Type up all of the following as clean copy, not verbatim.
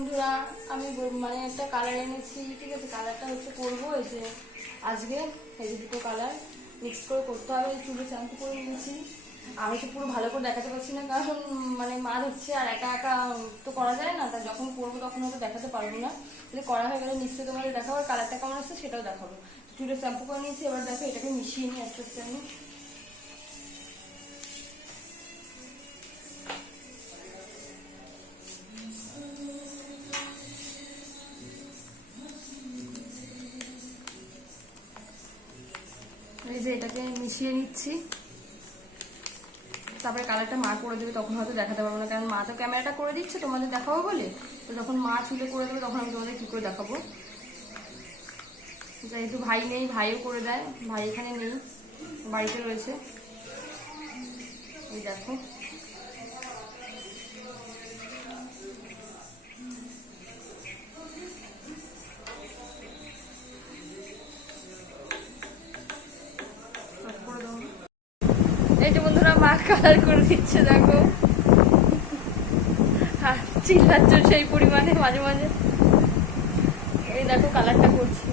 বন্ধুরা আমি মানে একটা কালার এনেছি, ঠিক আছে? কালারটা হচ্ছে করবো এই যে আজকে এই যে দুটো কালার মিক্স করে করতে হবে। চুলে শ্যাম্পু করে নিয়েছি। আমি তো পুরো ভালো করে দেখাতে পারছি না, কারণ মানে মা হচ্ছে আর একা একা তো করা যায় না। তাই যখন করবো তখন হয়তো দেখাতে পারবো না, যদি করা হয়ে গেলে নিশ্চয়ই তোমাদের দেখাবো। আর কালারটা কেমন আসছে সেটাও দেখাবো। চুলে শ্যাম্পু করে নিয়েছি, এবার দেখো এটাকে মিশিয়ে নিই আস্তে আস্তে আমি। এই যে এটাকে মিশিয়ে নিচ্ছি, তারপরে কালারটা মা করে দেবে, তখন হয়তো দেখাতে পারবো না, কারণ মা তো ক্যামেরাটা করে দিচ্ছে তোমাদের দেখাবো বলে। তো যখন মা চুলে করে দেবে তখন আমি তোমাদের কী করে দেখাবো। যেহেতু ভাই নেই, ভাইও করে দেয়, ভাই এখানে নেই, বাড়িতে রয়েছে। এই দেখো এই যে বন্ধুরা মা কালার করে দিচ্ছে, দেখো আর চিল্লাচ্ছ সেই পরিমাণে মাঝে মাঝে। এই দেখো কালারটা করছি,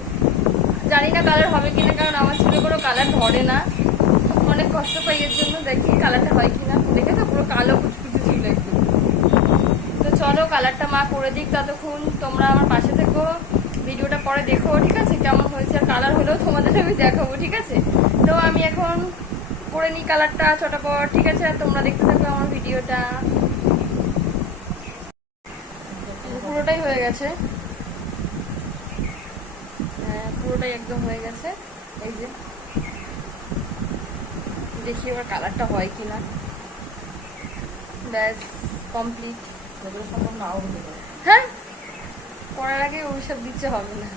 জানি না কালার হবে কিনা, কারণ আমার চুলে কোনো কালার ধরে না, অনেক কষ্ট পাই এর জন্য। দেখি কালারটা হয় কিনা। দেখে তো পুরো কালো কুচকুচে ছিল একটু। তো চলো কালারটা মা করে দিক, ততক্ষণ তোমরা আমার পাশে থেকো, ভিডিওটা পরে দেখো, ঠিক আছে? কেমন হয়েছে, আর কালার হলেও তোমাদের আমি দেখাবো, ঠিক আছে? তো আমি এখন করে নিই কালারটা চটাপট, ঠিক আছে? আর তোমরা দেখতে থাকো আমার ভিডিওটা। পুরোটাই হয়ে গেছে, হ্যাঁ পুরোটাই একদম হয়ে গেছে। এই যে দেখি এবার কালারটা হয় কিনা। ব্যাস কমপ্লিট। সম্ভব নাও হতে পারে, হ্যাঁ করার আগে ওইসব দিচ্ছে হবে না।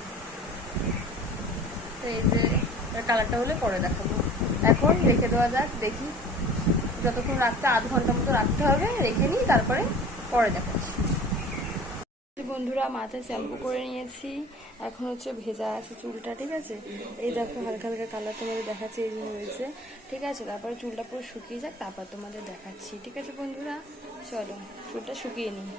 তো এই যে কালারটা হলে পরে দেখাবো, এখন রেখে দেওয়া যাক। দেখি যতক্ষণ রাখতে, আধ ঘন্টা মতো রাখতে হবে, রেখে নিই, তারপরে পরে দেখাচ্ছি। বন্ধুরা মাথায় শ্যাম্পু করে নিয়েছি, এখন হচ্ছে ভেজা আছে চুলটা, ঠিক আছে? এই দেখো হালকা হালকা কালার তোমাদের দেখাচ্ছে, এই যে হয়েছে, ঠিক আছে? তারপরে চুলটা পুরো শুকিয়ে যাক, তারপর তোমাদের দেখাচ্ছি, ঠিক আছে বন্ধুরা? চলো চুলটা শুকিয়ে নিই।